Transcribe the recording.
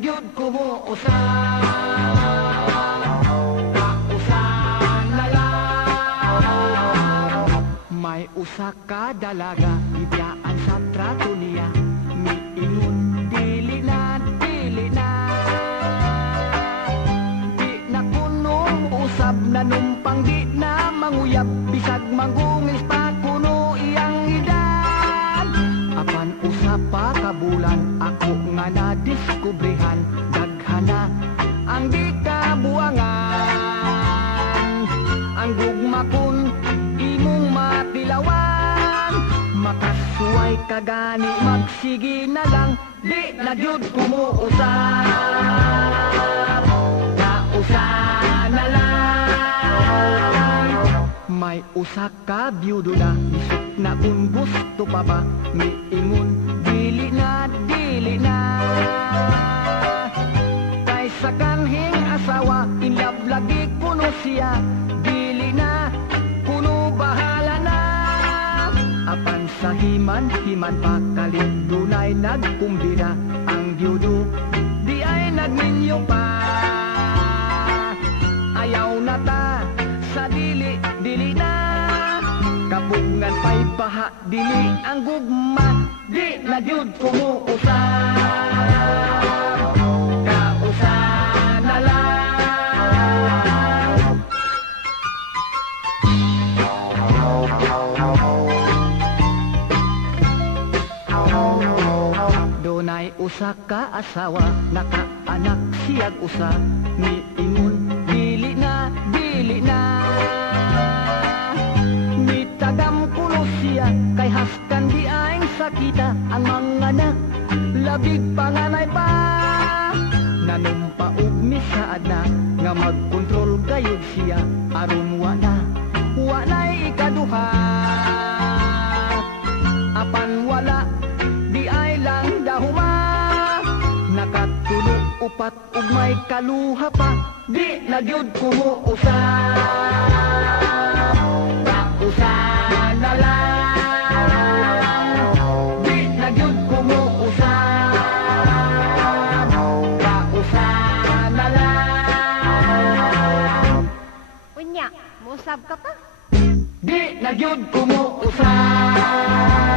gyud ko mo usab Kausan na May usa ka dalaga Ibiyaan sa trato niya. Miingon dili na, dili na. Di na kuno usab na numpang di na manguyab. Bisag mangungis pa pa kabulan ako nga nadiskubrihan. Daghana ang di kabuangan Ang gugma kun imong matilawan. Makasuway ka gani magsige na lang. Di na gyud kumuusap May usa ka byudo na Isip na kung gusto pa ba? Miingon dili na, dili na. Kay sa kanhing asawa In love lagi kuno siya. Dili na, kuno bahala na. Apan sa himan, himan pa kalit Dunay nagkumbira. Ang byudo di ay nagminyo pa Kapungan pa'y paha, dili ang gugma Di na gyud kumuusap Kausa na lang Dunay usa ka asawa Nakaanak siyag usa. Miingon dili aing sakita Ang mga anak Labig panganay pa. Nanumpa og misaad na Nga magkontrol gayud siya Aron wala Wala'y ikaduha. Apan wala Di ay lang dahuma. Nakatulo upat ug may kaluha pa Di na gyud Musab ka pa? Di na gyud kumuusap Kausa